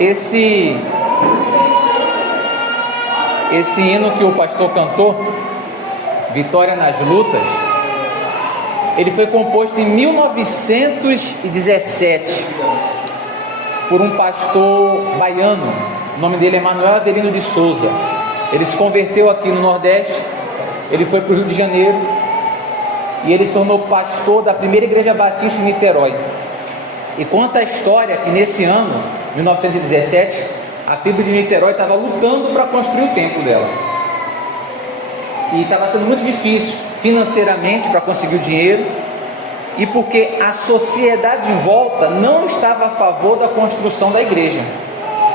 Esse hino que o pastor cantou, Vitória nas Lutas, ele foi composto em 1917 por um pastor baiano. O nome dele é Manuel Avelino de Souza. Ele se converteu aqui no Nordeste, ele foi para o Rio de Janeiro e ele se tornou pastor da primeira igreja batista em Niterói. E conta a história que nesse ano, 1917, a PIB de Niterói estava lutando para construir o templo dela. E estava sendo muito difícil financeiramente para conseguir o dinheiro, e porque a sociedade em volta não estava a favor da construção da igreja.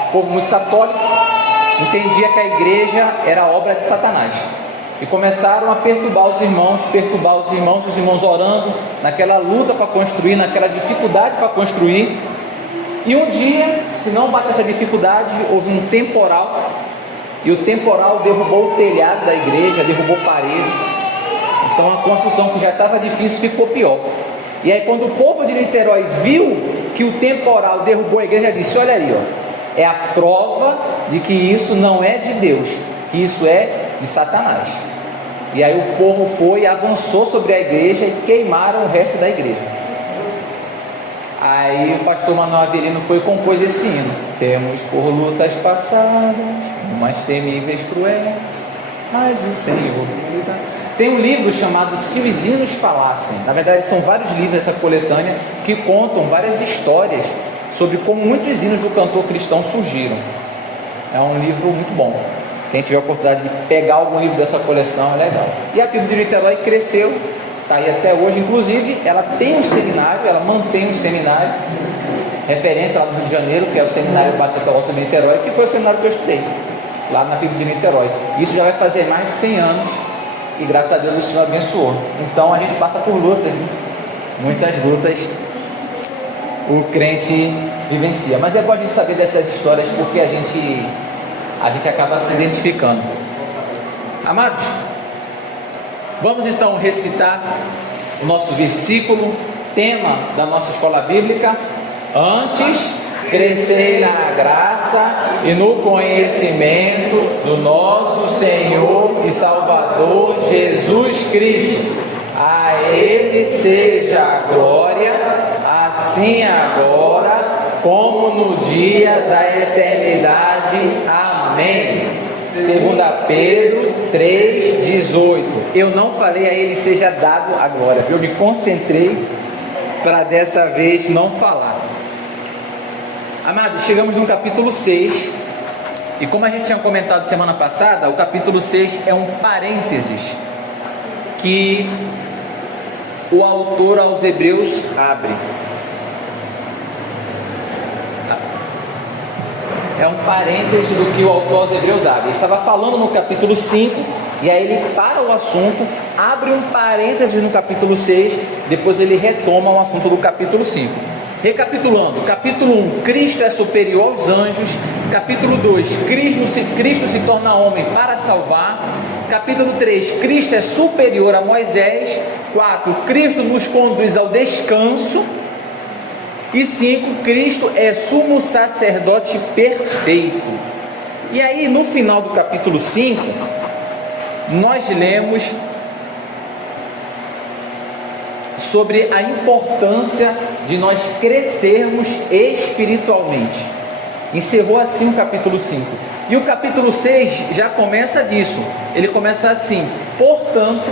O povo muito católico entendia que a igreja era obra de Satanás. E começaram a perturbar os irmãos, os irmãos orando, naquela luta para construir, naquela dificuldade para construir. E um dia, se não bater essa dificuldade, houve um temporal, e o temporal derrubou o telhado da igreja, derrubou parede. Então a construção, que já estava difícil, ficou pior. E aí, quando o povo de Niterói viu que o temporal derrubou a igreja, disse: olha aí, ó, é a prova de que isso não é de Deus, que isso é de Satanás. E aí o povo foi e avançou sobre a igreja e queimaram o resto da igreja. Aí o pastor Manuel Avelino foi e compôs esse hino: temos por lutas passadas, umas temíveis cruéis, mas o Senhor. Tem um livro chamado Se os Hinos Falassem. Na verdade, são vários livros dessa coletânea que contam várias histórias sobre como muitos hinos do cantor cristão surgiram. É um livro muito bom. Quem tiver a oportunidade de pegar algum livro dessa coleção, é legal. E a PIB de Niterói cresceu, está aí até hoje. Inclusive, ela tem um seminário, ela mantém um seminário, referência lá no Rio de Janeiro, que é o Seminário Batista Teológico de Niterói, que foi o seminário que eu estudei, lá na PIB de Niterói. Isso já vai fazer mais de 100 anos, e graças a Deus o Senhor abençoou. Então a gente passa por lutas, muitas lutas o crente vivencia. Mas é bom a gente saber dessas histórias, porque a gente acaba se identificando. Amados, vamos então recitar o nosso versículo, tema da nossa escola bíblica: antes crescei na graça e no conhecimento do nosso Senhor e Salvador Jesus Cristo. A Ele seja a glória, assim agora como no dia da eternidade. Amém. 2 Pedro 3,18. Eu não falei a Ele seja dado a glória, eu me concentrei para dessa vez não falar. Amados, chegamos no capítulo 6, e como a gente tinha comentado semana passada, o capítulo 6 é um parênteses que o autor aos Hebreus abre. É um parênteses do que o autor aos Hebreus abre. Ele estava falando no capítulo 5, e aí ele para o assunto, abre um parênteses no capítulo 6, depois ele retoma o assunto do capítulo 5. Recapitulando: capítulo 1, Cristo é superior aos anjos. Capítulo 2, Cristo se torna homem para salvar. Capítulo 3, Cristo é superior a Moisés. 4, Cristo nos conduz ao descanso. E 5, Cristo é sumo sacerdote perfeito. E aí, no final do capítulo 5, nós lemos sobre a importância de nós crescermos espiritualmente. Encerrou assim o capítulo 5. E o capítulo 6 já começa disso. Ele começa assim: portanto.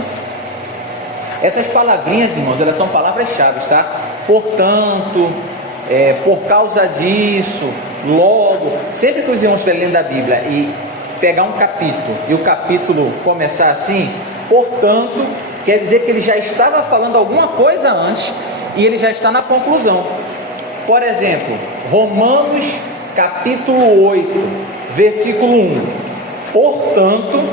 Essas palavrinhas, irmãos, elas são palavras-chave, tá? Portanto, por causa disso, logo. Sempre que os irmãos estiverem lendo a Bíblia e pegar um capítulo, e o capítulo começar assim, portanto, quer dizer que ele já estava falando alguma coisa antes, e ele já está na conclusão. Por exemplo, Romanos capítulo 8, versículo 1: portanto,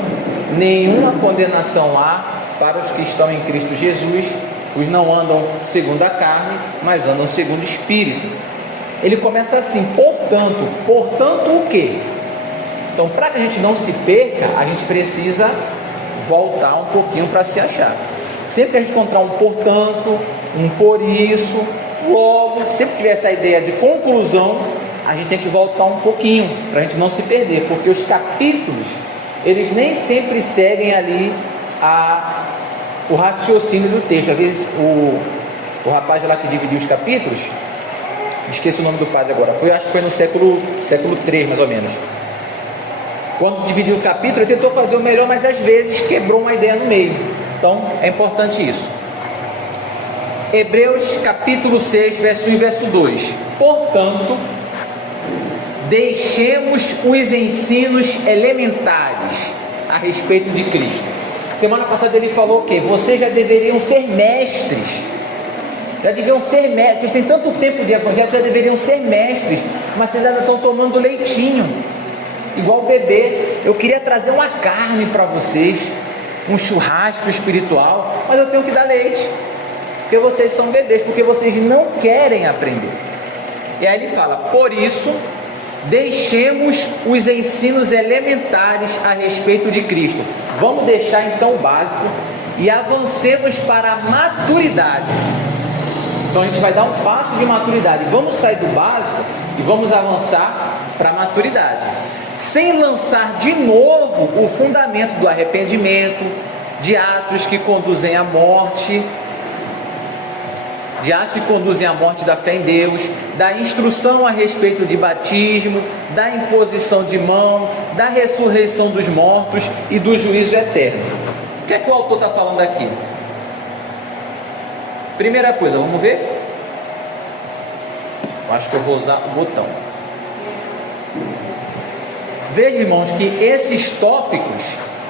nenhuma condenação há para os que estão em Cristo Jesus, os não andam segundo a carne, mas andam segundo o Espírito. Ele começa assim: portanto o quê? Então, para que a gente não se perca, a gente precisa voltar um pouquinho para se achar. Sempre que a gente encontrar um portanto, um por isso, logo, sempre que tiver essa ideia de conclusão, a gente tem que voltar um pouquinho, para a gente não se perder, porque os capítulos, eles nem sempre seguem ali o raciocínio do texto. Às vezes o rapaz lá que dividiu os capítulos, esqueci o nome do padre agora, acho que foi no século 3 mais ou menos. Quando dividiu o capítulo, ele tentou fazer o melhor, mas às vezes quebrou uma ideia no meio. Então é importante isso. Hebreus capítulo 6, verso 1 e verso 2. Portanto, deixemos os ensinos elementares a respeito de Cristo. Semana passada ele falou que vocês já deveriam ser mestres. Já deviam ser mestres. Vocês têm tanto tempo de evangelho, já deveriam ser mestres, mas vocês ainda estão tomando leitinho, igual bebê. Eu queria trazer uma carne para vocês, um churrasco espiritual, mas eu tenho que dar leite, porque vocês são bebês, porque vocês não querem aprender. E aí ele fala: por isso, deixemos os ensinos elementares a respeito de Cristo. Vamos deixar então o básico e avancemos para a maturidade. Então a gente vai dar um passo de maturidade. Vamos sair do básico e vamos avançar para a maturidade, sem lançar de novo o fundamento do arrependimento, de atos que conduzem à morte, da fé em Deus, da instrução a respeito de batismo, da imposição de mão, da ressurreição dos mortos e do juízo eterno. O que é que o autor está falando aqui? Primeira coisa, vamos ver? Eu acho que eu vou usar o botão. Veja, irmãos, que esses tópicos,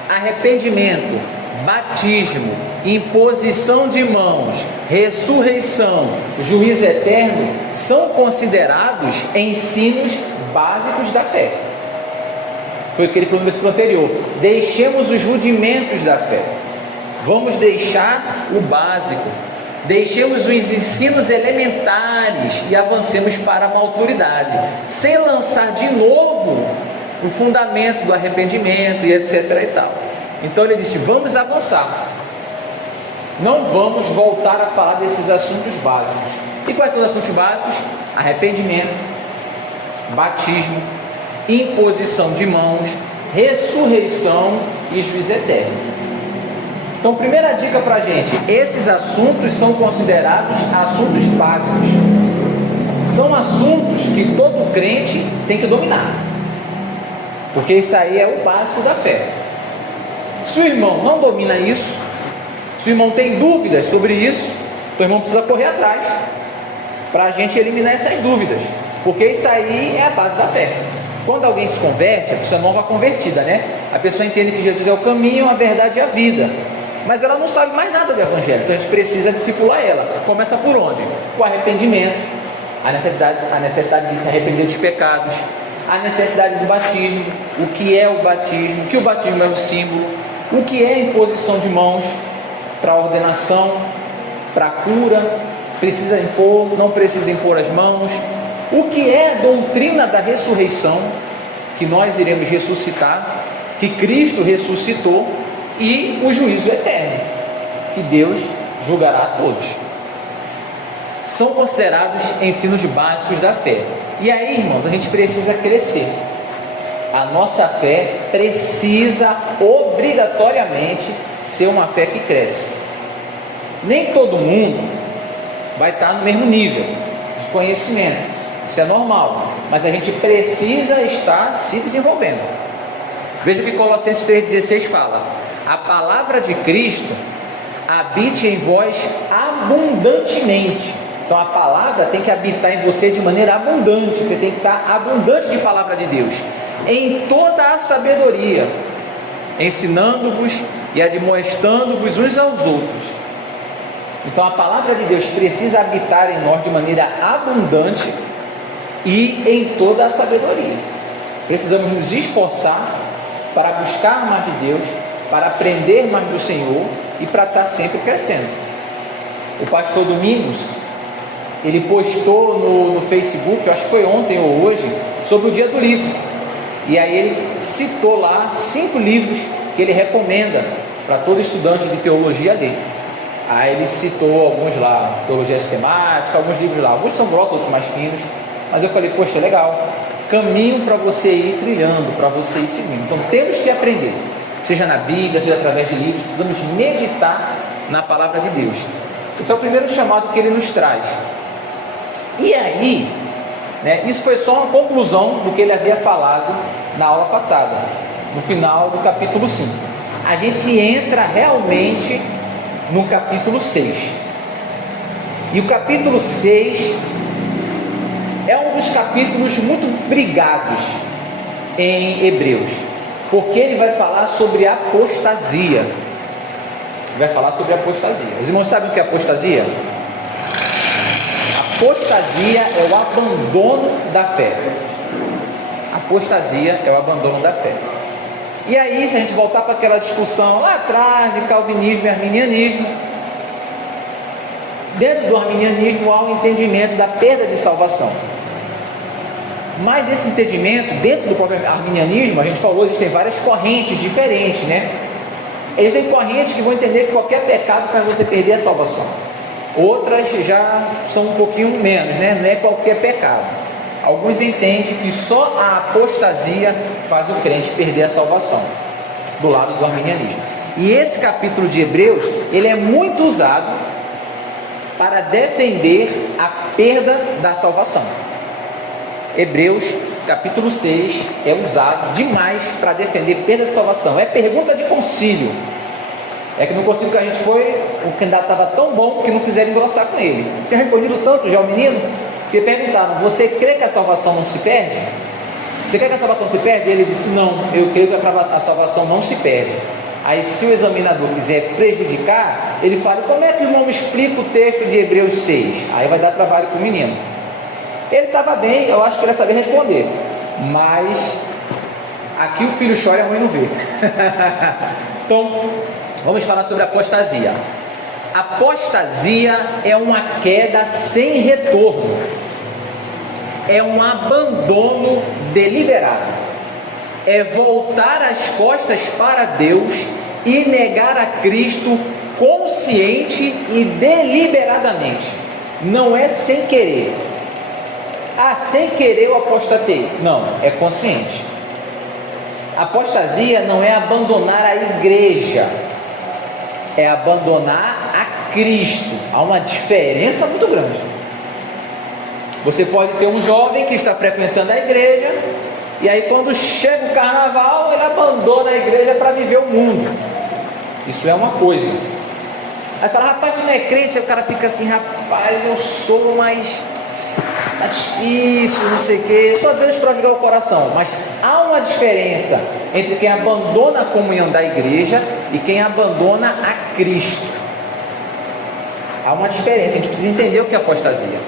arrependimento, batismo, imposição de mãos, ressurreição, juízo eterno, são considerados ensinos básicos da fé. Foi o que ele falou no versículo anterior: deixemos os rudimentos da fé. Vamos deixar o básico, deixemos os ensinos elementares e avancemos para a maturidade, sem lançar de novo o fundamento do arrependimento e etc e tal. Então ele disse: vamos avançar, não vamos voltar a falar desses assuntos básicos. E quais são os assuntos básicos? Arrependimento, batismo, imposição de mãos, ressurreição e juízo eterno. Então, primeira dica para a gente: esses assuntos são considerados assuntos básicos, são assuntos que todo crente tem que dominar, porque isso aí é o básico da fé. Se o irmão não domina isso, se o irmão tem dúvidas sobre isso, então o irmão precisa correr atrás para a gente eliminar essas dúvidas, porque isso aí é a base da fé. Quando alguém se converte, a pessoa é nova convertida, né? A pessoa entende que Jesus é o caminho, a verdade e a vida, mas ela não sabe mais nada do Evangelho, então a gente precisa discipular ela. Começa por onde? Com o arrependimento, a necessidade de se arrepender dos pecados, a necessidade do batismo, o que é o batismo, que o batismo é o símbolo, o que é a imposição de mãos para a ordenação, para a cura, precisa impor, não precisa impor as mãos, o que é a doutrina da ressurreição, que nós iremos ressuscitar, que Cristo ressuscitou, e o juízo eterno, que Deus julgará a todos. São considerados ensinos básicos da fé. E aí, irmãos, a gente precisa crescer. A nossa fé precisa obrigatoriamente ser uma fé que cresce. Nem todo mundo vai estar no mesmo nível de conhecimento, isso é normal, mas a gente precisa estar se desenvolvendo. Veja o que Colossenses 3,16 fala: a palavra de Cristo habite em vós abundantemente. Então a palavra tem que habitar em você de maneira abundante, você tem que estar abundante de palavra de Deus, em toda a sabedoria, ensinando-vos e admoestando-vos uns aos outros. Então a palavra de Deus precisa habitar em nós de maneira abundante e em toda a sabedoria. Precisamos nos esforçar para buscar mais de Deus, para aprender mais do Senhor e para estar sempre crescendo. O pastor Domingos, ele postou no Facebook, eu acho que foi ontem ou hoje, sobre o dia do livro. E aí ele citou lá 5 livros que ele recomenda para todo estudante de teologia ler. Aí ele citou alguns lá, teologia sistemática, alguns livros lá, alguns são grossos, outros mais finos. mas eu falei, poxa, legal, caminho para você ir trilhando, para você ir seguindo. Então temos que aprender, seja na Bíblia, seja através de livros, precisamos meditar na palavra de Deus. Esse é o primeiro chamado que ele nos traz. E aí, isso foi só uma conclusão do que ele havia falado na aula passada, no final do capítulo 5. A gente entra realmente no capítulo 6. E o capítulo 6 é um dos capítulos muito brigados em Hebreus, porque ele vai falar sobre apostasia. Os irmãos sabem o que é apostasia? Apostasia é o abandono da fé. Apostasia é o abandono da fé. E aí, se a gente voltar para aquela discussão lá atrás de calvinismo e arminianismo, dentro do arminianismo há um entendimento da perda de salvação. Mas esse entendimento, dentro do próprio arminianismo, a gente falou, existem várias correntes diferentes, Existem correntes que vão entender que qualquer pecado faz você perder a salvação. Outras já são um pouquinho menos, não é qualquer pecado. Alguns entendem que só a apostasia faz o crente perder a salvação, do lado do arminianismo. E esse capítulo de Hebreus, ele é muito usado para defender a perda da salvação. Hebreus capítulo 6 é usado demais para defender perda de salvação. É pergunta de concílio. É que no concílio que a gente foi, o candidato estava tão bom que não quiseram engrossar com ele. Tinha respondido tanto já o menino, que perguntaram, você crê que a salvação não se perde? Você crê que a salvação se perde? Ele disse, não, eu creio que a salvação não se perde. Aí se o examinador quiser prejudicar, ele fala, como é que o irmão explica o texto de Hebreus 6? Aí vai dar trabalho para o menino. Ele estava bem, eu acho que ele ia saber responder, mas aqui o filho chora e a mãe não vê. Então, vamos falar sobre apostasia. Apostasia é uma queda sem retorno, é um abandono deliberado, é voltar as costas para Deus e negar a Cristo consciente e deliberadamente. Não é sem querer. Sem querer eu apostatei. Não, é consciente. Apostasia não é abandonar a igreja, é abandonar a Cristo. Há uma diferença muito grande. Você pode ter um jovem que está frequentando a igreja, e aí quando chega o carnaval, ele abandona a igreja para viver o mundo. Isso é uma coisa. Aí você fala, rapaz, tu não é crente? Aí o cara fica assim, rapaz, eu sou, mas tá difícil, não sei o que, só Deus para jogar o coração. Mas há uma diferença entre quem abandona a comunhão da igreja e quem abandona a Cristo. Há uma diferença, a gente precisa entender o que é apostasia.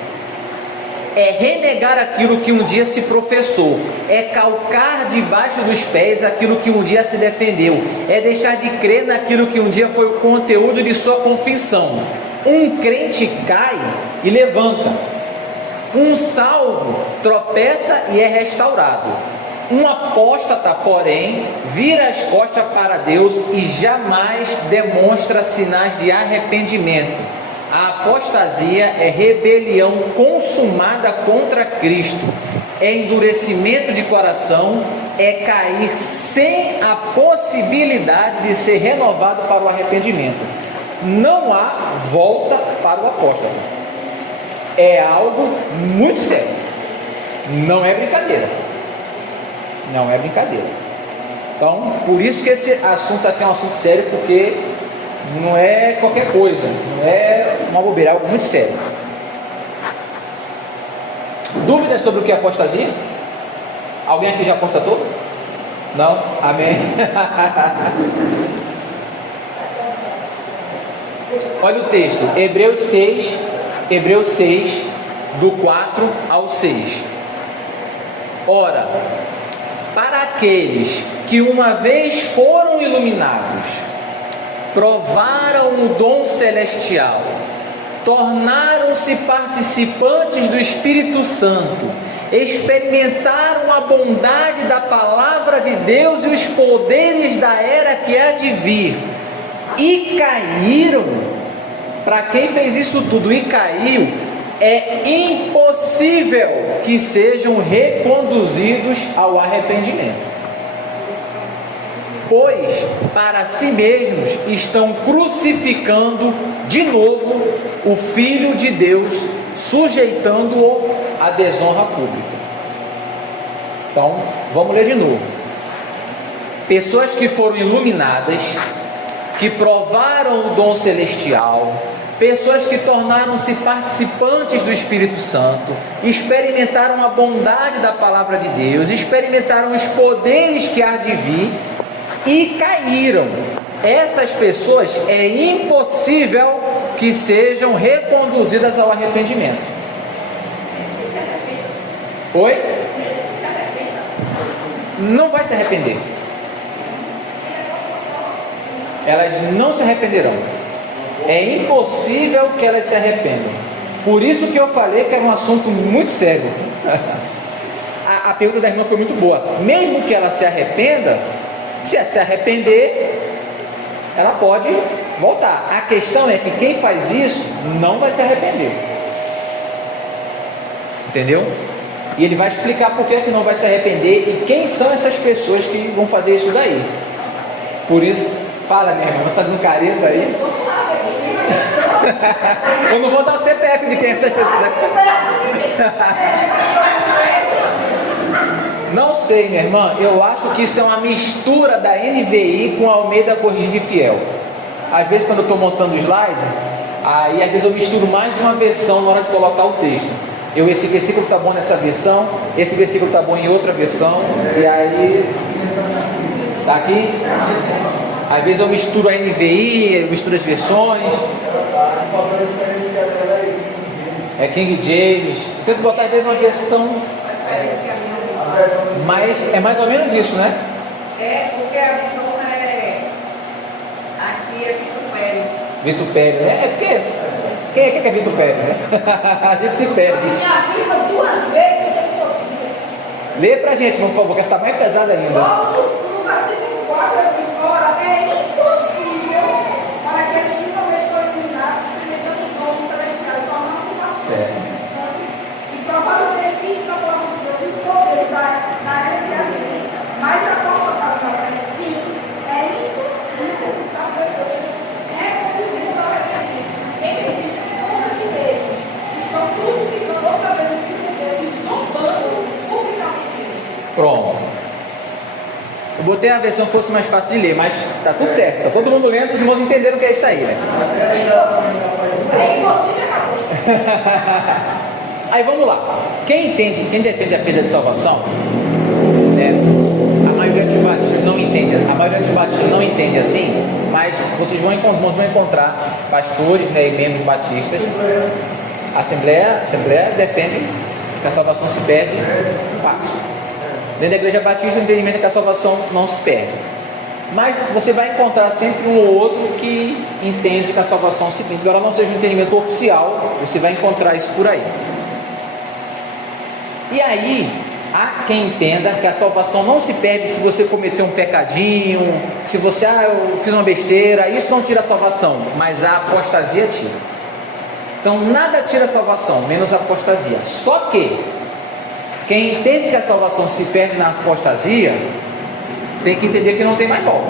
É renegar aquilo que um dia se professou, é calcar debaixo dos pés aquilo que um dia se defendeu, é deixar de crer naquilo que um dia foi o conteúdo de sua confissão. Um crente cai e levanta, um salvo tropeça e é restaurado. Um apóstata, porém, vira as costas para Deus e jamais demonstra sinais de arrependimento. A apostasia é rebelião consumada contra Cristo, é endurecimento de coração, é cair sem a possibilidade de ser renovado para o arrependimento. Não há volta para o apóstata. É algo muito sério. Não é brincadeira. Não é brincadeira. Então, por isso que esse assunto aqui é um assunto sério, porque não é qualquer coisa, não é uma bobeira, é algo muito sério. Dúvidas sobre o que é apostasia? Alguém aqui já apostatou? Não? Amém? Olha o texto, Hebreus 6, do 4 ao 6. Ora, para aqueles que uma vez foram iluminados, provaram o dom celestial, tornaram-se participantes do Espírito Santo, experimentaram a bondade da palavra de Deus e os poderes da era que há de vir, e caíram. Para quem fez isso tudo e caiu, é impossível que sejam reconduzidos ao arrependimento, pois para si mesmos estão crucificando de novo o Filho de Deus, sujeitando-o à desonra pública. Então, vamos ler de novo. Pessoas que foram iluminadas, que provaram o dom celestial, pessoas que tornaram-se participantes do Espírito Santo, experimentaram a bondade da palavra de Deus, experimentaram os poderes que há de vir e caíram. Essas pessoas é impossível que sejam reconduzidas ao arrependimento. Oi? Não vai se arrepender. Elas não se arrependerão. É impossível que elas se arrependam. Por isso que eu falei que era um assunto muito sério. A pergunta da irmã foi muito boa. Mesmo que ela se arrependa, se ela se arrepender, ela pode voltar. A questão é que quem faz isso não vai se arrepender. Entendeu? E ele vai explicar por que não vai se arrepender e quem são essas pessoas que vão fazer isso daí. Por isso, fala, minha irmã, fazendo careta aí. Eu não vou dar o CPF de quem é essas pessoas aqui. Não sei, minha irmã, eu acho que isso é uma mistura da NVI com a Almeida Corrigida e Fiel. Às vezes quando eu estou montando o slide, aí às vezes eu misturo mais de uma versão na hora de colocar o texto. Esse versículo está bom nessa versão, esse versículo está bom em outra versão, e aí, daqui, às vezes eu misturo a NVI, eu misturo as versões, é King James, eu tento botar às vezes uma versão, mas é mais ou menos isso, né? É, porque a visão aqui é Vitupério, né? É porque quem é vitupério, né? A gente se perde. Minha vida 2 vezes é impossível. Lê pra gente, por favor, que está mais pesada ainda. Logo no versículo 4 ora, é impossível para aqueles que talvez foram iluminados, experimentando o dom celestial e tornando-se participantes e provando o benefício da palavra de Deus e os poderes da era de vida. Mas a palavra é sim, é impossível que as pessoas reconduzidas ao arrependimento. Quem tem visto contra si mesmo, estão crucificando outra vez o Filho de Deus e zombando publicamente. Pronto. Eu botei a versão que fosse mais fácil de ler, mas tá tudo certo. Tá todo mundo lendo, os irmãos entenderam o que é isso aí, né? É impossível, acabou. Aí vamos lá. Quem defende a perda de salvação, a maioria dos batistas não entende. A maioria dos batistas não entende assim, mas vocês vão encontrar pastores, né, e membros batistas. A Assembleia defende que a salvação se perde fácil. Dentro da igreja batista, o entendimento é que a salvação não se perde. Mas você vai encontrar sempre um ou outro que entende que a salvação se perde. Embora não seja um entendimento oficial, você vai encontrar isso por aí. E aí, há quem entenda que a salvação não se perde se você cometer um pecadinho, se você, eu fiz uma besteira, isso não tira a salvação, mas a apostasia tira. Então, nada tira a salvação, menos a apostasia. Só que, quem entende que a salvação se perde na apostasia, tem que entender que não tem mais volta.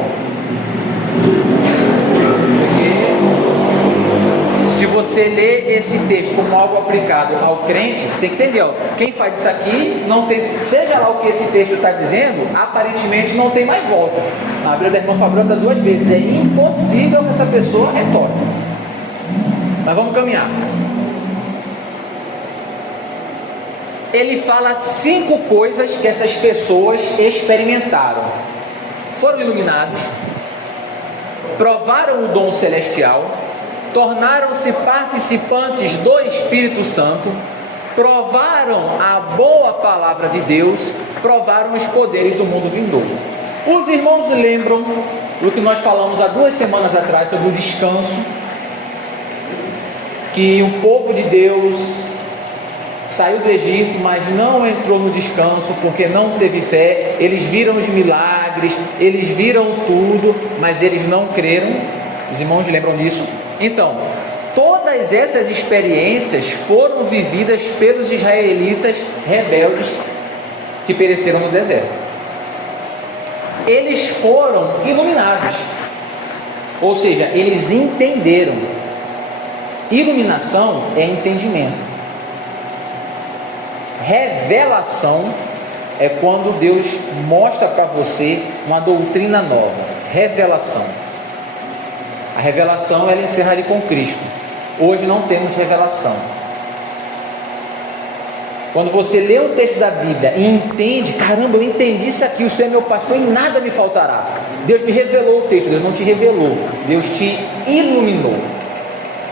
Porque se você lê esse texto como algo aplicado ao crente, você tem que entender, ó, quem faz isso aqui, não tem, seja lá o que esse texto está dizendo, aparentemente não tem mais volta. A Bíblia da irmã Fabranda 2 vezes, é impossível que essa pessoa retorne. Mas vamos caminhar. Ele fala 5 coisas que essas pessoas experimentaram. Foram iluminados, provaram o dom celestial, tornaram-se participantes do Espírito Santo, provaram a boa palavra de Deus, provaram os poderes do mundo vindouro. Os irmãos lembram do que nós falamos há 2 semanas atrás sobre o descanso, que o povo de Deus saiu do Egito, mas não entrou no descanso porque não teve fé. Eles viram os milagres, eles viram tudo, mas eles não creram. Os irmãos lembram disso? Então, todas Todas essas experiências foram vividas pelos israelitas rebeldes que pereceram no deserto. Eles foram iluminados, ou seja, eles entenderam. Iluminação é entendimento. Revelação é quando Deus mostra para você uma doutrina nova. Revelação. A revelação ela encerra ali com Cristo. Hoje não temos revelação. Quando você lê um texto da Bíblia e entende, caramba, eu entendi isso aqui, o Senhor é meu pastor e nada me faltará. Deus me revelou o texto, Deus não te revelou, Deus te iluminou.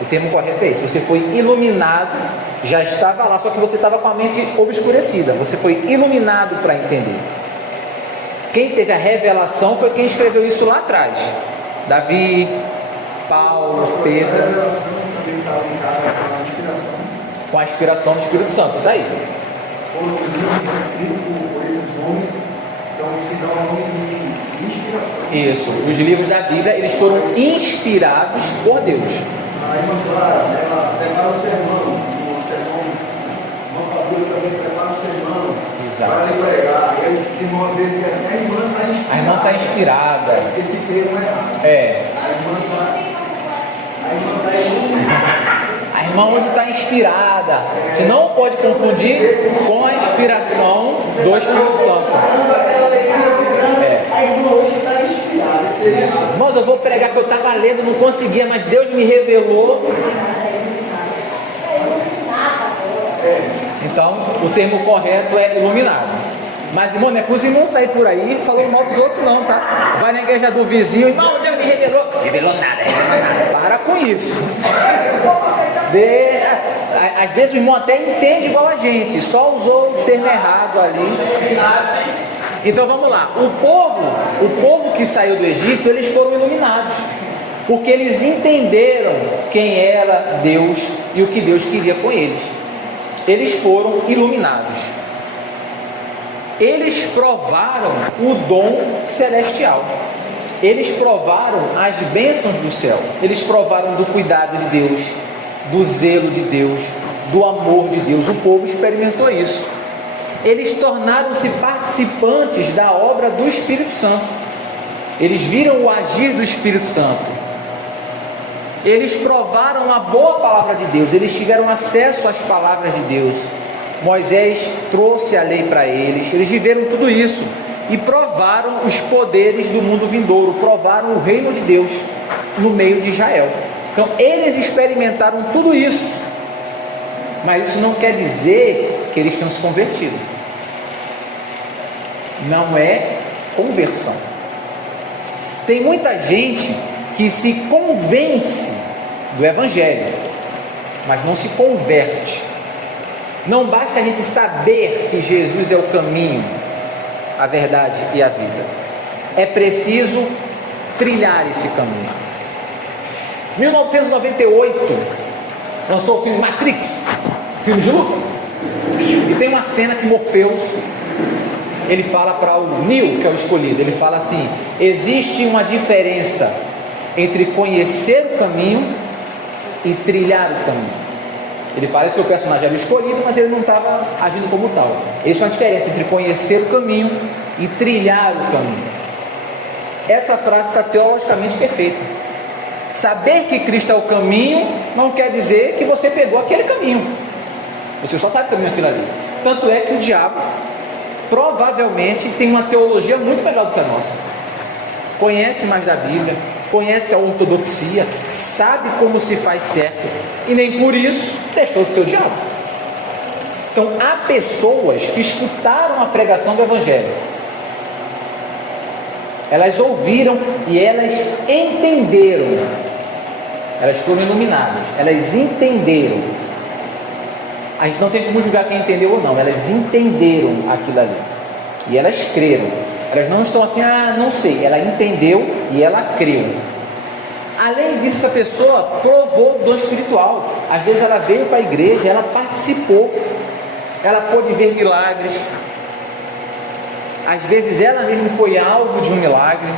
O termo correto é esse, você foi iluminado, já estava lá, só que você estava com a mente obscurecida, você foi iluminado para entender. Quem teve a revelação foi quem escreveu isso lá atrás. Davi, Paulo, Pedro. A revelação também está ligada com a inspiração. Com a inspiração do Espírito Santo, isso aí. Foram livros escritos por esses homens, então se dá um nome de inspiração. Isso, os livros da Bíblia, eles foram inspirados por Deus. A irmã Clara, ela prepara o sermão, uma figura também prepara o sermão. Exato. Para lhe pregar. Aí os irmãos às vezes dizem assim, a irmã está inspirada. A irmã está inspirada. Esse termo é errado. É. A irmã está iluminada. A irmã hoje está inspirada. Você não pode confundir com a inspiração do Espírito Santo. A irmã hoje está inspirada. Isso. Irmãos, eu vou pregar que eu estava lendo, não conseguia, mas Deus me revelou. Então, o termo correto é iluminado. Mas, irmão, não é para os irmãos sair por aí falando mal dos outros, não, tá? Vai na igreja do vizinho, irmão, Deus me revelou. Revelou nada. Para com isso. Às vezes o irmão até entende igual a gente, só usou o termo errado ali. Então vamos lá, o povo que saiu do Egito, eles foram iluminados, porque eles entenderam quem era Deus e o que Deus queria com eles. Eles foram iluminados. Eles provaram o dom celestial. Eles provaram as bênçãos do céu. Eles provaram do cuidado de Deus, do zelo de Deus, do amor de Deus. O povo experimentou isso. Eles tornaram-se participantes da obra do Espírito Santo. Eles viram o agir do Espírito Santo. Eles provaram a boa palavra de Deus. Eles tiveram acesso às palavras de Deus. Moisés trouxe a lei para eles. Eles viveram tudo isso e provaram os poderes do mundo vindouro. Provaram o reino de Deus no meio de Israel. Então eles experimentaram tudo isso, mas isso não quer dizer que eles tenham se convertido. Não é conversão. Tem muita gente que se convence do Evangelho, mas não se converte. Não basta a gente saber que Jesus é o caminho, a verdade e a vida. É preciso trilhar esse caminho. 1998 lançou o filme Matrix, filme de luta, e tem uma cena que Morpheus ele fala para o Neo, que é o escolhido, ele fala assim: existe uma diferença entre conhecer o caminho e trilhar o caminho. Ele fala que o personagem era o escolhido, mas ele não estava agindo como tal. Existe uma diferença entre conhecer o caminho e trilhar o caminho. Essa frase está teologicamente perfeita. Saber que Cristo é o caminho não quer dizer que você pegou aquele caminho. Você só sabe o caminho aquilo ali. Tanto é que o diabo provavelmente tem uma teologia muito melhor do que a nossa. Conhece mais da Bíblia, conhece a ortodoxia, sabe como se faz certo, e nem por isso deixou de ser o diabo. Então há pessoas que escutaram a pregação do Evangelho, elas ouviram e elas entenderam, elas foram iluminadas, elas entenderam. A gente não tem como julgar quem entendeu ou não, elas entenderam aquilo ali e elas creram. Elas não estão assim, não sei, ela entendeu e ela creu. Além disso, essa pessoa provou do espiritual. Às vezes ela veio para a igreja, ela participou, ela pôde ver milagres. Às vezes ela mesma foi alvo de um milagre,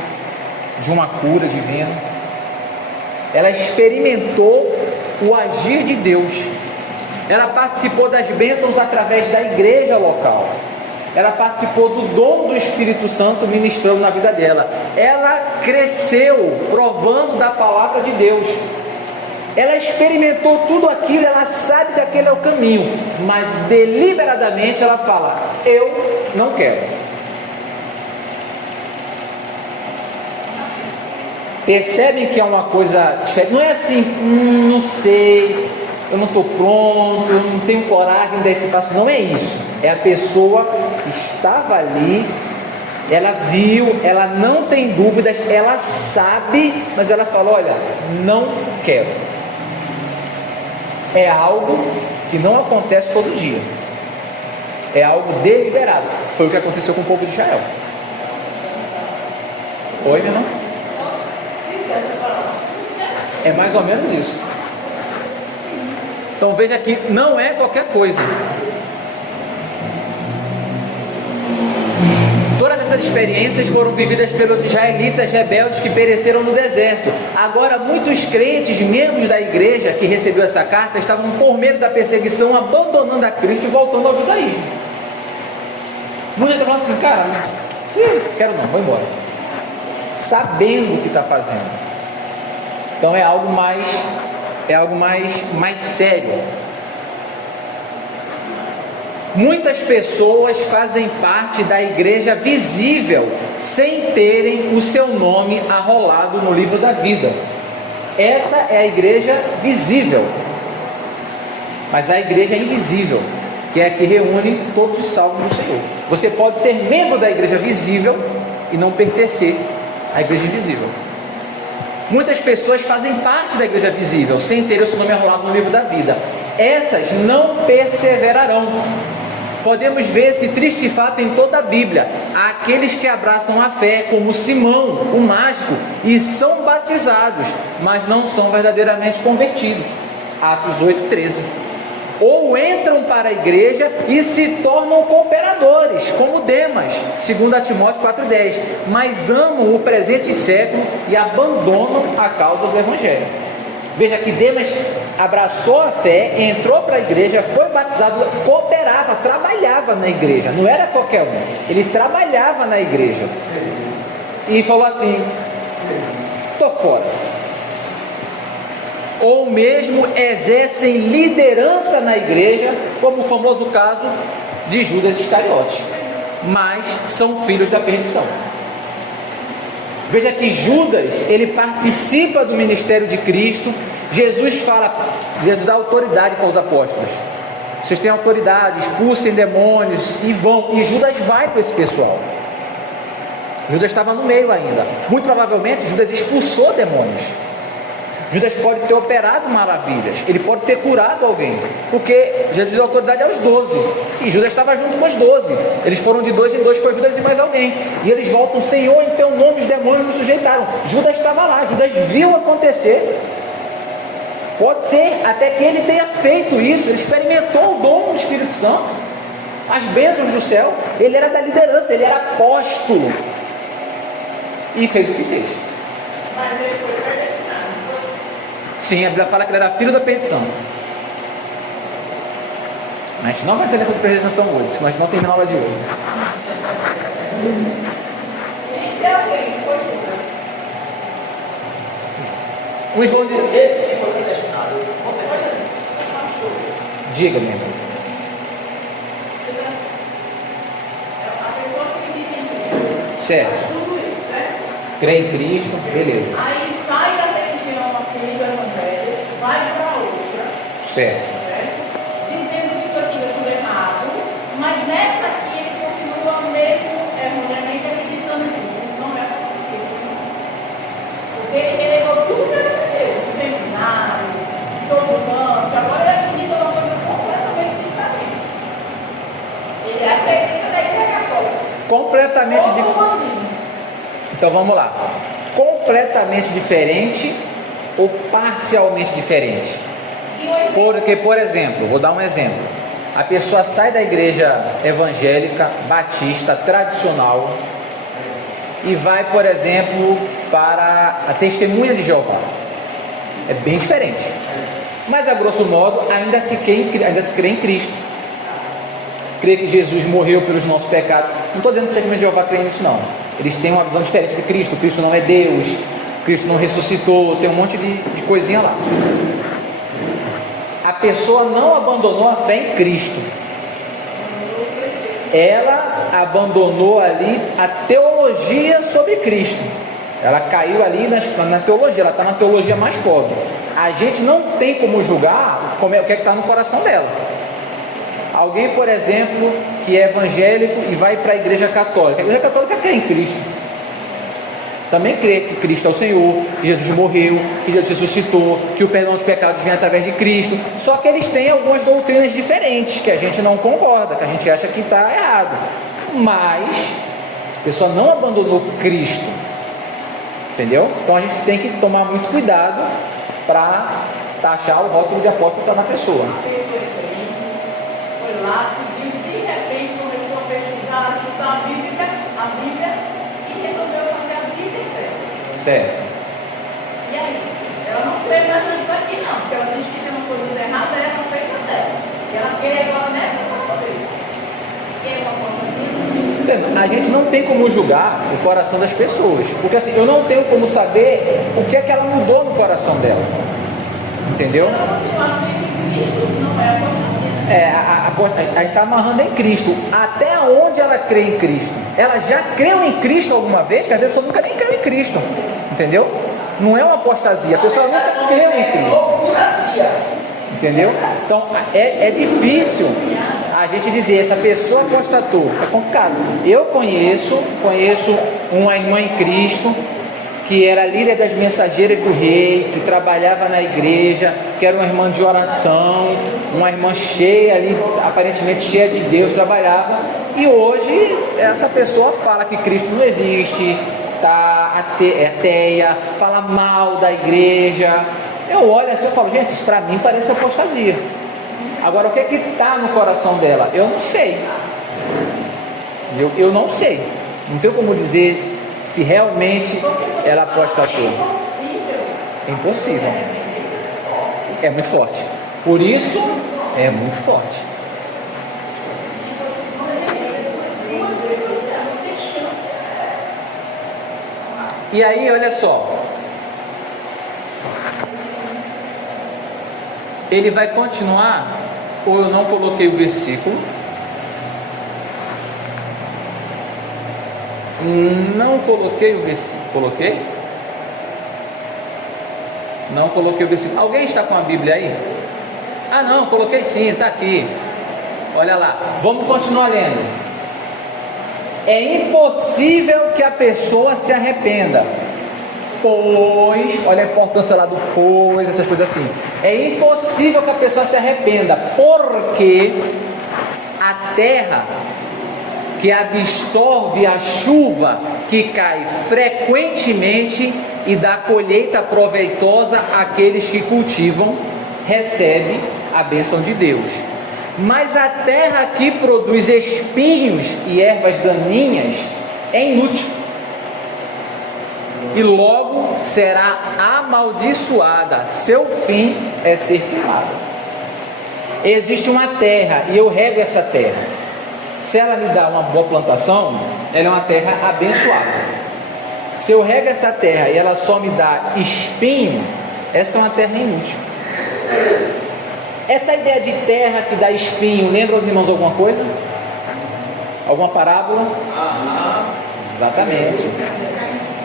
de uma cura divina. Ela experimentou o agir de Deus. Ela participou das bênçãos através da igreja local. Ela participou do dom do Espírito Santo ministrando na vida dela. Ela cresceu provando da palavra de Deus. Ela experimentou tudo aquilo, ela sabe que aquele é o caminho, mas deliberadamente ela fala: eu não quero. Percebem que é uma coisa diferente? Não é assim, não sei, eu não estou pronto, eu não tenho coragem de dar esse passo. Não é isso. É a pessoa que estava ali, ela viu, ela não tem dúvidas, ela sabe, mas ela fala: olha, não quero. É algo que não acontece todo dia. É algo deliberado. Foi o que aconteceu com o povo de Israel. Oi, meu irmão? É mais ou menos isso. Então veja que não é qualquer coisa. Todas essas experiências foram vividas pelos israelitas rebeldes que pereceram no deserto. Agora, muitos crentes, membros da igreja que recebeu essa carta, estavam por medo da perseguição, abandonando a Cristo e voltando ao judaísmo. Muita gente fala assim: cara, quero não, vou embora. Sabendo o que está fazendo. Então é algo mais sério. Muitas pessoas fazem parte da igreja visível sem terem o seu nome arrolado no livro da vida. Essa é a igreja visível. Mas a igreja invisível, que é a que reúne todos os salvos do Senhor. Você pode ser membro da igreja visível e não pertencer à igreja invisível. Muitas pessoas fazem parte da igreja visível sem ter o seu nome arrolado no livro da vida. Essas não perseverarão. Podemos ver esse triste fato em toda a Bíblia. Há aqueles que abraçam a fé, como Simão, o mágico, e são batizados, mas não são verdadeiramente convertidos. Atos 8:13. Ou entram para a igreja e se tornam cooperadores, como Demas, 2 Timóteo 4:10, mas amam o presente século e abandonam a causa do Evangelho. Veja que Demas abraçou a fé, entrou para a igreja, foi batizado, cooperava, trabalhava na igreja, não era qualquer um, ele trabalhava na igreja, e falou assim: estou fora. Ou mesmo exercem liderança na igreja, como o famoso caso de Judas Iscariote, mas são filhos da perdição. Veja que Judas, ele participa do ministério de Cristo. Jesus dá autoridade para os apóstolos: vocês têm autoridade, expulsem demônios e vão. E Judas vai para esse pessoal. Judas estava no meio ainda. Muito provavelmente Judas expulsou demônios. Judas pode ter operado maravilhas, ele pode ter curado alguém, porque Jesus deu autoridade aos 12, e Judas estava junto com os 12, eles foram de 2 em 2, foi Judas e mais alguém, e eles voltam: Senhor, em teu nome os demônios nos sujeitaram. Judas estava lá, Judas viu acontecer. Pode ser até que ele tenha feito isso, ele experimentou o dom do Espírito Santo, as bênçãos do céu, ele era da liderança, ele era apóstolo, e fez o que fez. Mas ele foi predestinado. Sim, a Bíblia fala que ele era filho da perdição. A gente não vai ter tempo de predestinação hoje, senão a gente não termina a aula de hoje. Uns vão dizer: esse sim foi predestinado. Você vai ter. diga, meu irmão. Certo. Crê em Cristo, beleza. Aí sai da religião aqui do Evangelho, vai para outra. Certo. Dizendo que isso aqui é tudo errado, mas nessa aqui ele continua mesmo erroneamente acreditando nisso. Não é possível. Porque ele levou tudo para Deus, o seminário, todo canto, agora ele acredita numa coisa completamente diferente. Ele acredita na igreja católica. Completamente diferente. Então vamos lá. Completamente diferente ou parcialmente diferente? Porque, por exemplo, vou dar um exemplo. A pessoa sai da igreja evangélica, batista, tradicional, e vai, por exemplo, para a Testemunha de Jeová. É bem diferente. Mas a grosso modo ainda se crê em Cristo. Crê que Jesus morreu pelos nossos pecados. Não estou dizendo que o Testemunho de Jeová crê nisso, não. Eles têm uma visão diferente de Cristo. Cristo não é Deus, Cristo não ressuscitou, tem um monte de coisinha lá. A pessoa não abandonou a fé em Cristo. Ela abandonou ali a teologia sobre Cristo. Ela caiu ali na teologia, ela está na teologia mais pobre. A gente não tem como julgar o que está no coração dela. Alguém, por exemplo, que é evangélico e vai para a igreja católica. A igreja católica crê em Cristo. Também crê que Cristo é o Senhor, que Jesus morreu, que Jesus ressuscitou, que o perdão dos pecados vem através de Cristo. Só que eles têm algumas doutrinas diferentes, que a gente não concorda, que a gente acha que está errado. Mas a pessoa não abandonou Cristo. Entendeu? Então a gente tem que tomar muito cuidado para taxar o rótulo de apóstolo que está na pessoa. Foi lá, de repente começou a pesquisar, estudar a Bíblia e resolveu fazer a Bíblia e fé. Certo. E aí? Ela não crê mais nisso aqui não, porque ela disse que tem uma coisa errada, ela não fez a dela. E ela quer igual nessa para fazer. Quer uma coisa disso? A gente não tem como julgar o coração das pessoas, porque assim, eu não tenho como saber o que é que ela mudou no coração dela. Entendeu? Ela continua crendo em Cristo, não é a coisa. A gente está amarrando em Cristo. Até onde ela crê em Cristo? Ela já creu em Cristo alguma vez? Porque às vezes a pessoa nunca nem creu em Cristo. Entendeu? Não é uma apostasia. A pessoa nunca creu em Cristo. Entendeu? Então é difícil a gente dizer essa pessoa apostatou. É complicado. Eu conheço uma irmã em Cristo que era líder das mensageiras do rei, que trabalhava na igreja, que era uma irmã de oração, uma irmã cheia ali, aparentemente cheia de Deus, trabalhava, e hoje essa pessoa fala que Cristo não existe, é ateia, fala mal da igreja. Eu olho assim e falo, gente, isso para mim parece apostasia. Agora, o que é que está no coração dela? Eu não sei. Eu não sei. Não tenho como dizer se realmente ela apostatou. É impossível. É muito forte. Por isso, é muito forte. E aí, olha só. Ele vai continuar, ou eu não coloquei o versículo. Não coloquei o versículo. Coloquei? Não coloquei o versículo. Alguém está com a Bíblia aí? Ah não, coloquei sim, está aqui. Olha lá, vamos continuar lendo. É impossível que a pessoa se arrependa, pois, olha a importância lá do pois, essas coisas assim. É impossível que a pessoa se arrependa, porque a terra que absorve a chuva que cai frequentemente e dá colheita proveitosa àqueles que cultivam, recebe a bênção de Deus. Mas a terra que produz espinhos e ervas daninhas é inútil, e logo será amaldiçoada, seu fim é ser queimada. Existe uma terra e eu rego essa terra. Se ela me dá uma boa plantação, ela é uma terra abençoada. Se eu rego essa terra e ela só me dá espinho, essa é uma terra inútil. Essa ideia de terra que dá espinho, lembra os irmãos alguma coisa? Alguma parábola? Exatamente.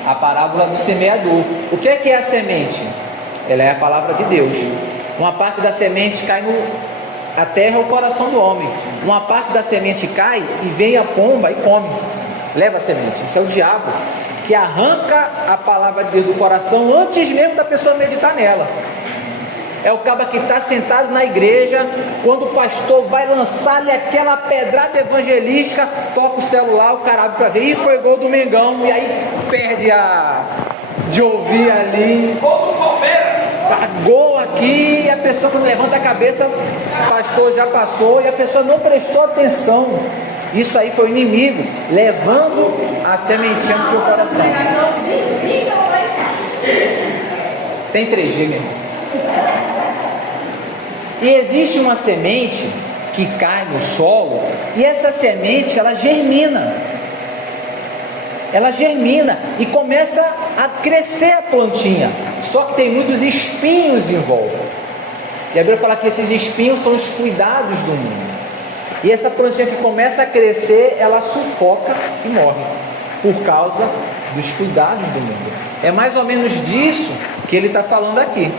A parábola do semeador. O que é a semente? Ela é a palavra de Deus. Uma parte da semente cai a terra é o coração do homem. Uma parte da semente cai e vem a pomba e come, leva a semente. Isso é o diabo que arranca a palavra de Deus do coração antes mesmo da pessoa meditar nela. É o cara que está sentado na igreja, quando o pastor vai lançar-lhe aquela pedrada evangelística, toca o celular, o cara abre para ver, e foi gol do Mengão, e aí perde de ouvir ali. Gol do Palmeiras! Gol aqui, e a pessoa quando levanta a cabeça, o pastor já passou e a pessoa não prestou atenção. Isso aí foi o inimigo levando a sementinha no teu coração. Tem 3G, meu irmão. E existe uma semente que cai no solo, e essa semente ela germina e começa a crescer a plantinha, só que tem muitos espinhos em volta, e a Bíblia fala que esses espinhos são os cuidados do mundo, e essa plantinha que começa a crescer, ela sufoca e morre, por causa dos cuidados do mundo. É mais ou menos disso que ele está falando aqui.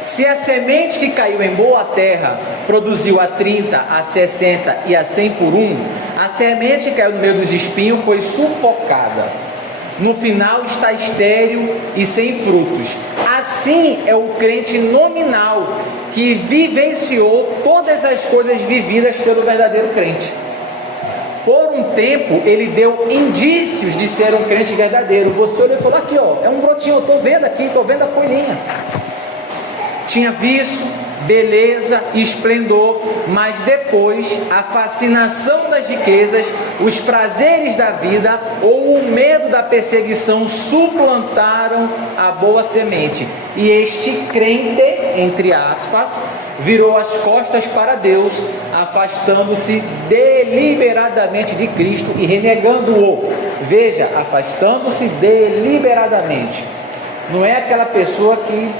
Se a semente que caiu em boa terra produziu a 30, a 60 e a 100 por um, a semente que caiu no meio dos espinhos foi sufocada. No final está estéril e sem frutos. Assim é o crente nominal, que vivenciou todas as coisas vividas pelo verdadeiro crente. Por um tempo ele deu indícios de ser um crente verdadeiro. Você olhou e falou: aqui ó, é um brotinho, eu estou vendo aqui, estou vendo a folhinha. Tinha visto beleza e esplendor, mas depois a fascinação das riquezas, os prazeres da vida ou o medo da perseguição suplantaram a boa semente, e este crente, entre aspas, virou as costas para Deus, afastando-se deliberadamente de Cristo e renegando-o. Veja, afastando-se deliberadamente. Não é aquela pessoa que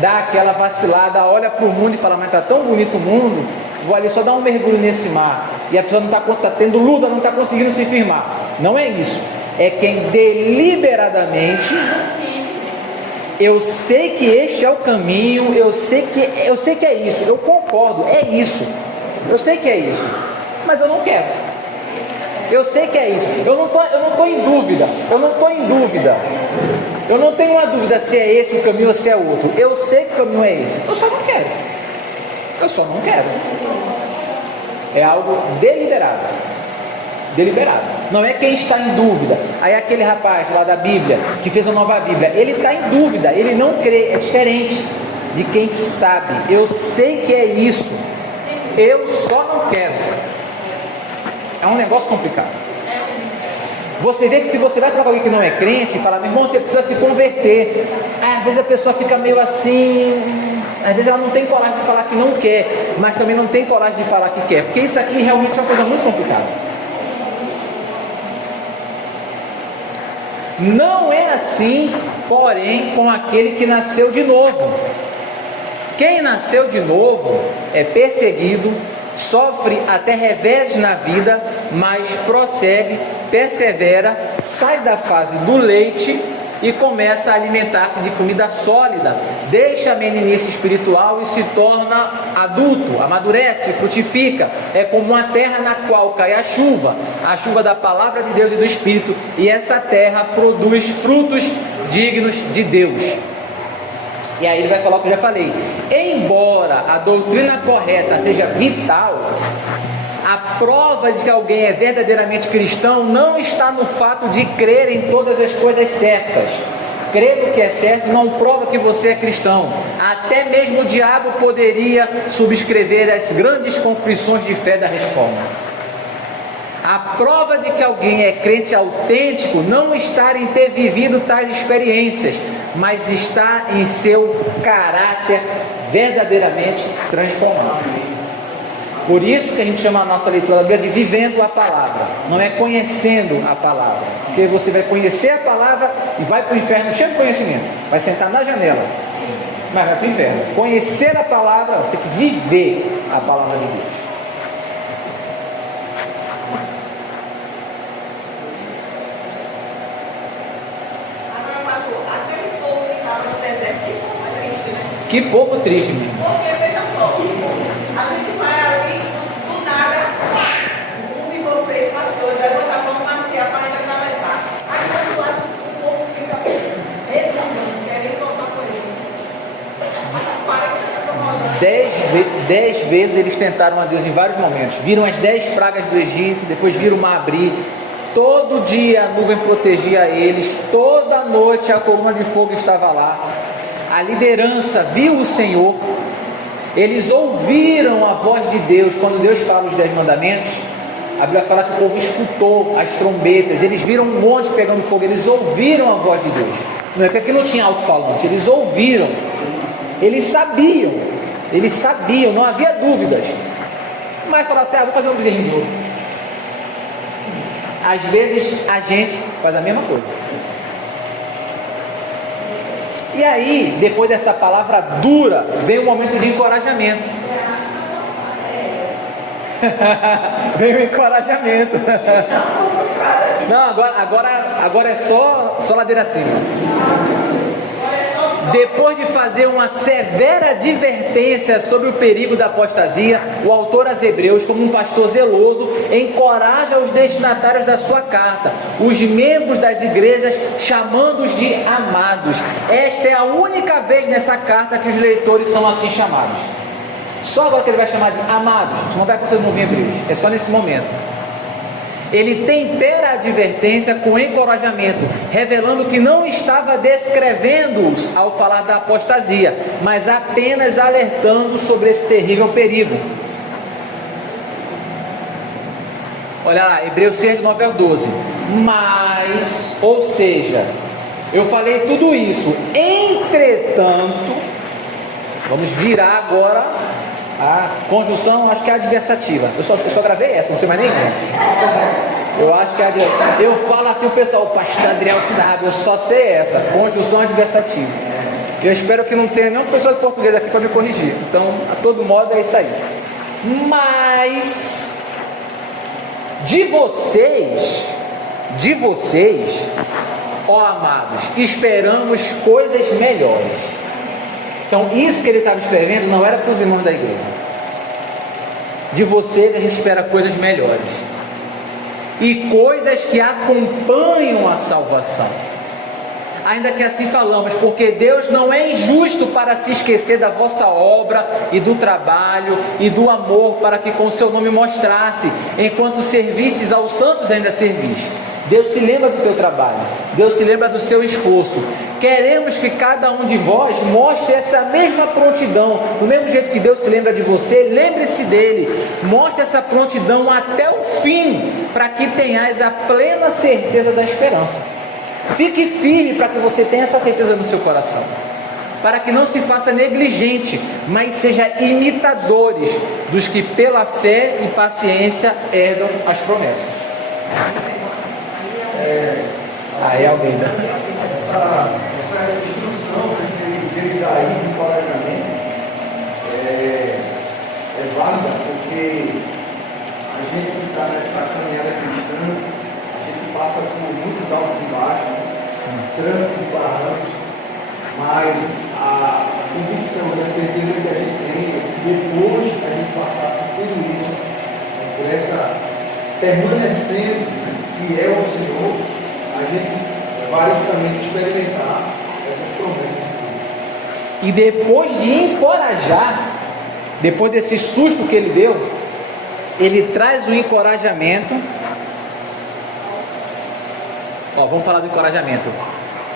dá aquela vacilada, olha para o mundo e fala: mas está tão bonito o mundo, vou ali só dar um mergulho nesse mar, e a pessoa não está tendo luta, não está conseguindo se firmar. Não é isso. É quem deliberadamente, eu sei que este é o caminho, eu sei que é isso, eu concordo, é isso, eu sei que é isso, mas eu não quero. Eu sei que é isso, eu não estou em dúvida, eu não tenho uma dúvida se é esse o caminho ou se é outro. Eu sei que o caminho é esse, eu só não quero. É algo deliberado. Não é quem está em dúvida. Aí aquele rapaz lá da Bíblia, que fez a nova Bíblia, ele está em dúvida, ele não crê. É diferente de quem sabe. Eu sei que é isso, eu só não quero. É um negócio complicado. Você vê que se você vai falar com alguém que não é crente e falar: meu irmão, você precisa se converter, às vezes a pessoa fica meio assim, às vezes ela não tem coragem de falar que não quer, mas também não tem coragem de falar que quer, porque isso aqui realmente é uma coisa muito complicada. Não é assim, porém, com aquele que nasceu de novo. Quem nasceu de novo é perseguido, sofre até revés na vida, mas prossegue, persevera, sai da fase do leite e começa a alimentar-se de comida sólida, deixa a meninice espiritual e se torna adulto, amadurece, frutifica. É como uma terra na qual cai a chuva da palavra de Deus e do Espírito, e essa terra produz frutos dignos de Deus. E aí ele vai falar o que eu já falei: embora a doutrina correta seja vital, a prova de que alguém é verdadeiramente cristão não está no fato de crer em todas as coisas certas. Crer no que é certo não prova que você é cristão. Até mesmo o diabo poderia subscrever as grandes confissões de fé da Reforma. A prova de que alguém é crente autêntico não está em ter vivido tais experiências, mas está em seu caráter verdadeiramente transformado. Por isso que a gente chama a nossa leitura da Bíblia de vivendo a palavra, não é conhecendo a palavra, porque você vai conhecer a palavra e vai para o inferno cheio de conhecimento, vai sentar na janela, mas vai para o inferno. Conhecer a palavra, você tem que viver a palavra de Deus. Que povo triste, mesmo. Porque, veja só, a gente vai ali, do nada, um de vocês, pastor, vai botar a mão macia para ele atravessar. Aí, do outro lado, o povo fica reclamando, querendo voltar por ele. Mas para que está incomodando. 10 vezes eles tentaram a Deus em vários momentos. Viram as 10 pragas do Egito, depois viram o mar abrir. Todo dia a nuvem protegia eles, toda noite a coluna de fogo estava lá. A liderança viu o Senhor, eles ouviram a voz de Deus. Quando Deus fala os 10 mandamentos, a Bíblia fala que o povo escutou as trombetas, eles viram um monte pegando fogo, eles ouviram a voz de Deus. Não é que aqui não tinha alto-falante, eles ouviram. eles sabiam, não havia dúvidas. Mas falaram assim: vou fazer um bezerrinho de ouro. Às vezes a gente faz a mesma coisa. E aí, depois dessa palavra dura, vem um momento de encorajamento. Vem o encorajamento. Não, agora é só ladeira acima. Depois de fazer uma severa advertência sobre o perigo da apostasia, o autor aos Hebreus, como um pastor zeloso, encoraja os destinatários da sua carta, os membros das igrejas, chamando-os de amados. Esta é a única vez nessa carta que os leitores são assim chamados. Só agora que ele vai chamar de amados. Isso não vai acontecer no novo Hebreus, é só nesse momento. Ele tempera a advertência com encorajamento, revelando que não estava descrevendo-os ao falar da apostasia, mas apenas alertando sobre esse terrível perigo. Olha lá, Hebreus 6, 9 ao 12. Mas, ou seja, eu falei tudo isso, entretanto, vamos virar agora a conjunção, acho que é adversativa. Eu só gravei essa, não sei mais nenhuma. Eu acho que é adversativa. Eu falo assim, o pessoal, o pastor Adriel sabe, eu só sei essa, conjunção adversativa. Eu espero que não tenha nenhum professor de português aqui para me corrigir. Então, a todo modo, é isso aí. Mas, de vocês, ó amados, esperamos coisas melhores. Então, isso que ele estava escrevendo não era para os irmãos da igreja. De vocês a gente espera coisas melhores. E coisas que acompanham a salvação. Ainda que assim falamos, porque Deus não é injusto para se esquecer da vossa obra e do trabalho e do amor para que com seu nome mostrasse, enquanto servistes aos santos ainda servis. Deus se lembra do teu trabalho, Deus se lembra do seu esforço. Queremos que cada um de vós mostre essa mesma prontidão, do mesmo jeito que Deus se lembra de você, lembre-se dele, mostre essa prontidão até o fim, para que tenhais a plena certeza da esperança. Fique firme para que você tenha essa certeza no seu coração, para que não se faça negligente, mas seja imitadores dos que pela fé e paciência herdam as promessas. Aí, Almeida. Essa instrução que ele dá aí no encorajamento é válida, porque a gente que está nessa caminhada cristã, a gente passa por muitos altos e baixos, trancos e barrancos, mas a convicção e a certeza que a gente tem é que depois de a gente passar por tudo isso, por essa permanecendo fiel ao Senhor, a gente vai justamente experimentar essas promessas de Deus. E depois de encorajar, depois desse susto que ele deu, ele traz o encorajamento. Vamos falar do encorajamento.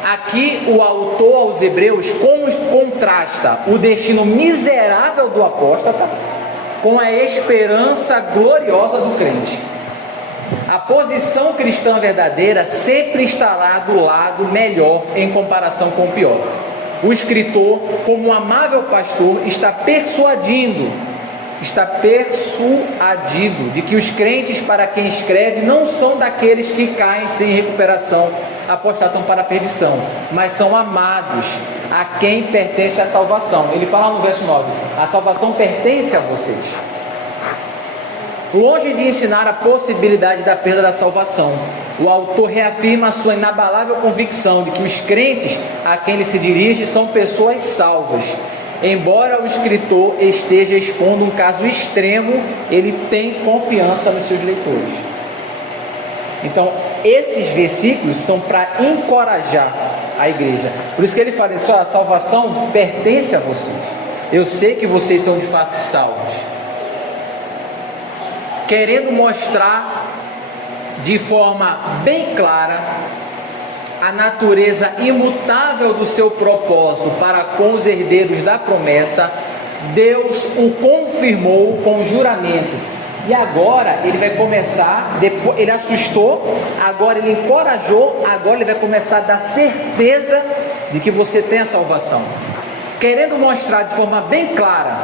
Aqui o autor aos Hebreus contrasta o destino miserável do apóstata com a esperança gloriosa do crente. A posição cristã verdadeira sempre estará do lado melhor em comparação com o pior. O escritor, como um amável pastor, está persuadido de que os crentes para quem escreve não são daqueles que caem sem recuperação, apostatam para a perdição, mas são amados, a quem pertence a salvação. Ele fala no verso 9, a salvação pertence a vocês. Longe de ensinar a possibilidade da perda da salvação, o autor reafirma a sua inabalável convicção de que os crentes a quem ele se dirige são pessoas salvas. Embora o escritor esteja expondo um caso extremo, ele tem confiança nos seus leitores. Então, esses versículos são para encorajar a igreja. Por isso que ele fala isso, a salvação pertence a vocês. Eu sei que vocês são de fato salvos. Querendo mostrar de forma bem clara a natureza imutável do seu propósito para com os herdeiros da promessa, Deus o confirmou com juramento. E agora ele vai começar, depois, ele assustou, agora ele encorajou, agora ele vai começar a dar certeza de que você tem a salvação. querendo mostrar de forma bem clara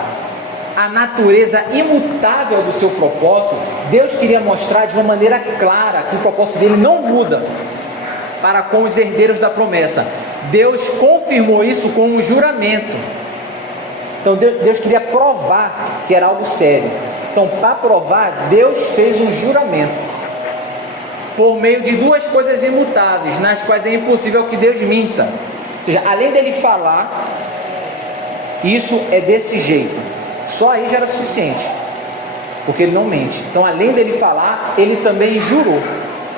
a natureza imutável do seu propósito, Deus queria mostrar de uma maneira clara que o propósito dele não muda para com os herdeiros da promessa. Deus confirmou isso com um juramento. Então Deus queria provar que era algo sério. Então, para provar, Deus fez um juramento por meio de duas coisas imutáveis, nas quais é impossível que Deus minta. Ou seja, além dele falar, isso é desse jeito, só aí já era suficiente, porque ele não mente. Então, além dele falar, ele também jurou,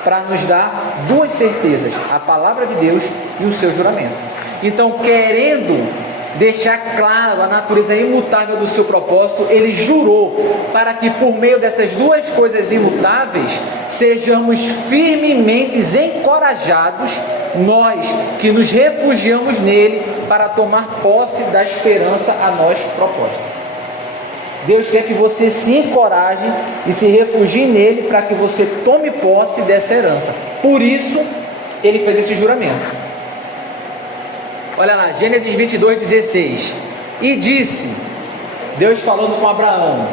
para nos dar duas certezas: a palavra de Deus e o seu juramento. Então, querendo deixar claro a natureza imutável do seu propósito, ele jurou para que por meio dessas duas coisas imutáveis sejamos firmemente encorajados, nós que nos refugiamos nele para tomar posse da esperança a nós proposta. Deus quer que você se encoraje e se refugie nele para que você tome posse dessa herança. Por isso ele fez esse juramento. Olha lá, Gênesis 22:16. E disse, Deus falando com Abraão: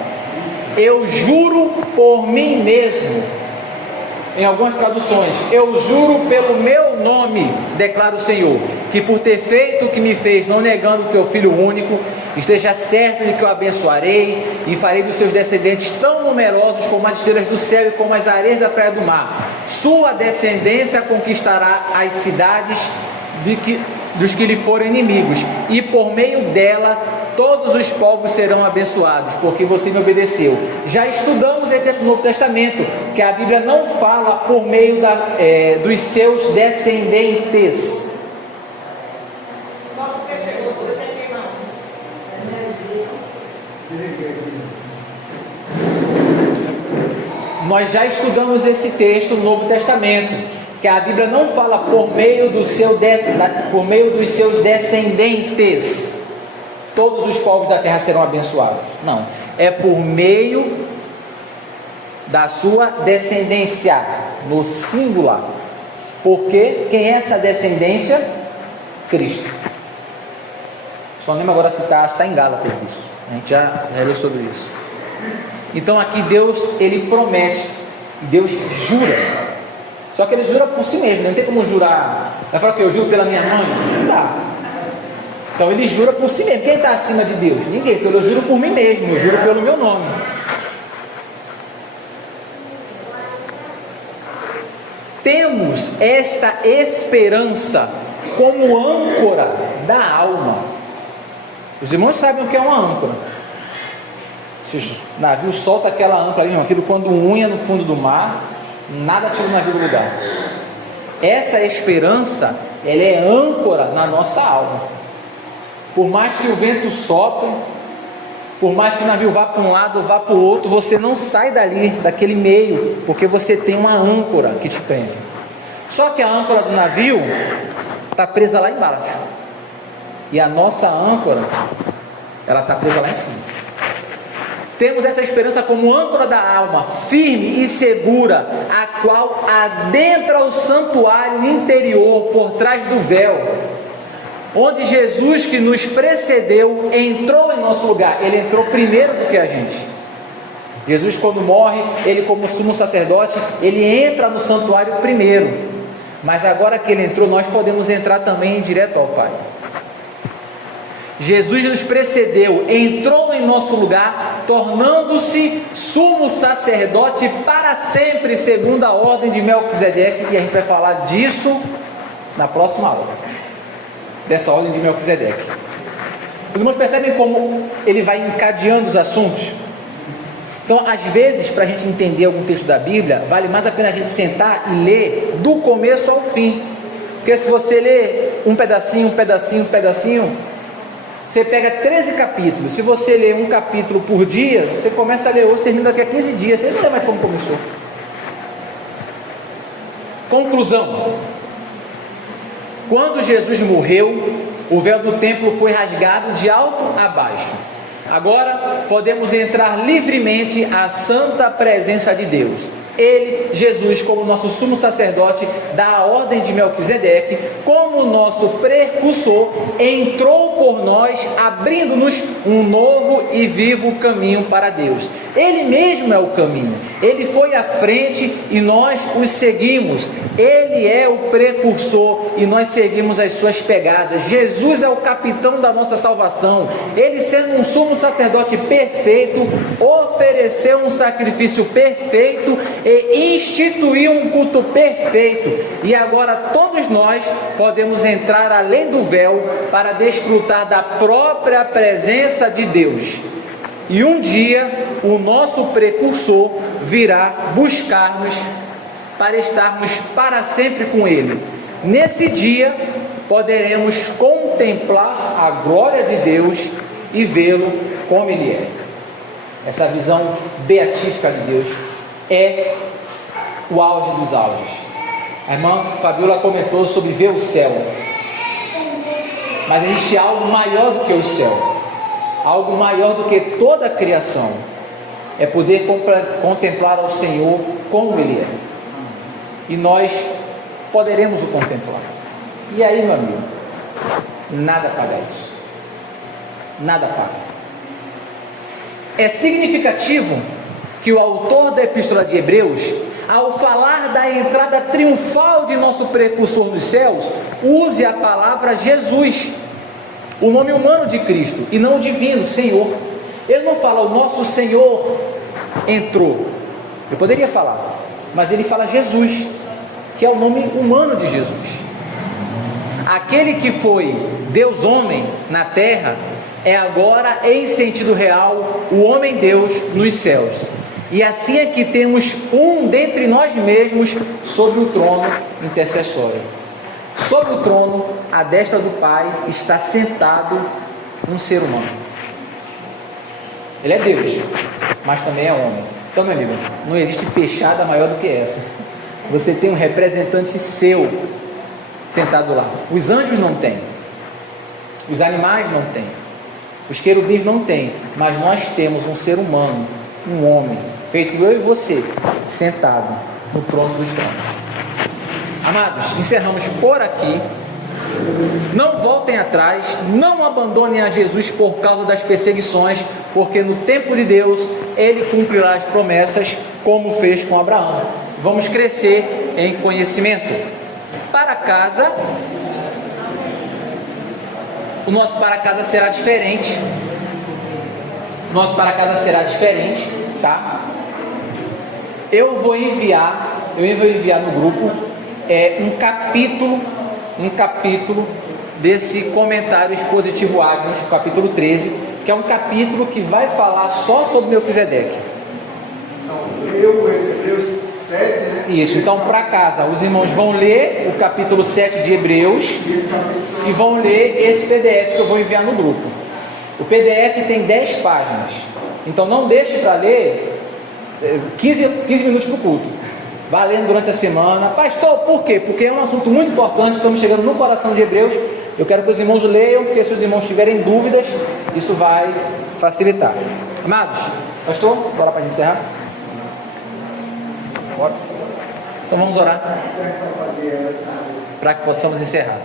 eu juro por mim mesmo. Em algumas traduções, eu juro pelo meu nome, declara o Senhor, que por ter feito o que me fez, não negando o teu filho único, esteja certo de que eu abençoarei e farei dos seus descendentes tão numerosos como as estrelas do céu e como as areias da praia do mar. Sua descendência conquistará as cidades dos que lhe forem inimigos, e por meio dela todos os povos serão abençoados, porque você me obedeceu. Já estudamos esse texto no Novo Testamento, que a Bíblia não fala por meio dos seus descendentes. Nós já estudamos esse texto no Novo Testamento, que a Bíblia não fala por meio dos seus descendentes, todos os povos da terra serão abençoados. Não, é por meio da sua descendência, no singular. Porque quem é essa descendência? Cristo. Só lembro agora citar, está em Gálatas isso. A gente já leu sobre isso. Então aqui Deus, ele promete, Deus jura. Só que ele jura por si mesmo, não tem como jurar. Vai falar que eu juro pela minha mãe? Não dá. Então ele jura por si mesmo. Quem está acima de Deus? Ninguém. Então eu juro por mim mesmo, eu juro pelo meu nome. Temos esta esperança como âncora da alma. Os irmãos sabem o que é uma âncora. Se o navio solta aquela âncora ali, aquilo quando unha no fundo do mar, nada tira o navio do lugar. Essa esperança, ela é âncora na nossa alma. Por mais que o vento sopre, por mais que o navio vá para um lado, vá para o outro, você não sai dali, daquele meio, porque você tem uma âncora que te prende. Só que a âncora do navio está presa lá embaixo, e a nossa âncora, ela está presa lá em cima. Temos essa esperança como âncora da alma, firme e segura, a qual adentra o santuário interior por trás do véu, onde Jesus, que nos precedeu, entrou em nosso lugar. Ele entrou primeiro do que a gente. Jesus, quando morre, ele como sumo sacerdote, ele entra no santuário primeiro, mas agora que ele entrou, nós podemos entrar também direto ao Pai. Jesus nos precedeu, entrou em nosso lugar, tornando-se sumo sacerdote para sempre, segundo a ordem de Melquisedeque, e a gente vai falar disso na próxima aula, dessa ordem de Melquisedeque. Os irmãos percebem como ele vai encadeando os assuntos? Então, às vezes, para a gente entender algum texto da Bíblia, vale mais a pena a gente sentar e ler do começo ao fim, porque se você ler um pedacinho, você pega 13 capítulos. Se você ler um capítulo por dia, você começa a ler hoje, termina daqui a 15 dias, você não lembra mais como começou. Conclusão: quando Jesus morreu, o véu do templo foi rasgado de alto a baixo. Agora podemos entrar livremente à santa presença de Deus. ele, Jesus, como nosso sumo sacerdote da ordem de Melquisedeque, como nosso precursor, entrou por nós, abrindo-nos um novo e vivo caminho para Deus. Ele mesmo é o caminho, ele foi à frente e nós os seguimos. Ele é o precursor e nós seguimos as suas pegadas. Jesus é o capitão da nossa salvação. Ele, sendo um sumo sacerdote perfeito, ofereceu um sacrifício perfeito e instituiu um culto perfeito. E agora todos nós podemos entrar além do véu para desfrutar da própria presença de Deus. E um dia o nosso precursor virá buscar-nos para estarmos para sempre com Ele. Nesse dia poderemos contemplar a glória de Deus e vê-lo como Ele é. Essa visão beatífica de Deus é o auge dos auges. A irmã Fabiola comentou sobre ver o céu, mas existe algo maior do que o céu, algo maior do que toda a criação, é poder contemplar ao Senhor como Ele é, e nós poderemos o contemplar. E aí, meu amigo, nada paga isso, nada paga. É significativo que o autor da Epístola de Hebreus, ao falar da entrada triunfal de nosso precursor nos céus, use a palavra Jesus, o nome humano de Cristo, e não o divino, Senhor. Ele não fala o nosso Senhor entrou, eu poderia falar, mas ele fala Jesus, que é o nome humano de Jesus. Aquele que foi Deus homem na terra, é agora, em sentido real, o homem-Deus nos céus. E assim é que temos um dentre nós mesmos sobre o trono intercessório. Sobre o trono, à destra do Pai, está sentado um ser humano. Ele é Deus, mas também é homem. Então, meu amigo, não existe pechada maior do que essa. Você tem um representante seu sentado lá. Os anjos não têm, os animais não têm, os querubins não têm, mas nós temos um ser humano, um homem, feito eu e você, sentado no trono dos tronos. Amados, encerramos por aqui. Não voltem atrás, não abandonem a Jesus por causa das perseguições, porque no tempo de Deus Ele cumprirá as promessas, como fez com Abraão. Vamos crescer em conhecimento. Para casa, o nosso para casa será diferente. Nosso para casa será diferente, tá? Eu vou enviar no grupo um capítulo desse comentário expositivo Agnos, capítulo 13, que é um capítulo que vai falar só sobre Melquisedeque. Então, Hebreus 7, né? Isso, então para casa, os irmãos vão ler o capítulo 7 de Hebreus e vão ler esse PDF que eu vou enviar no grupo. O PDF tem 10 páginas, então não deixe para ler 15 minutos para o culto. Vá lendo durante a semana. Pastor, por quê? Porque é um assunto muito importante, estamos chegando no coração de Hebreus. Eu quero que os irmãos leiam, porque se os irmãos tiverem dúvidas, isso vai facilitar. Amados, pastor, bora para a gente encerrar? Bora. Então vamos orar para que possamos encerrar.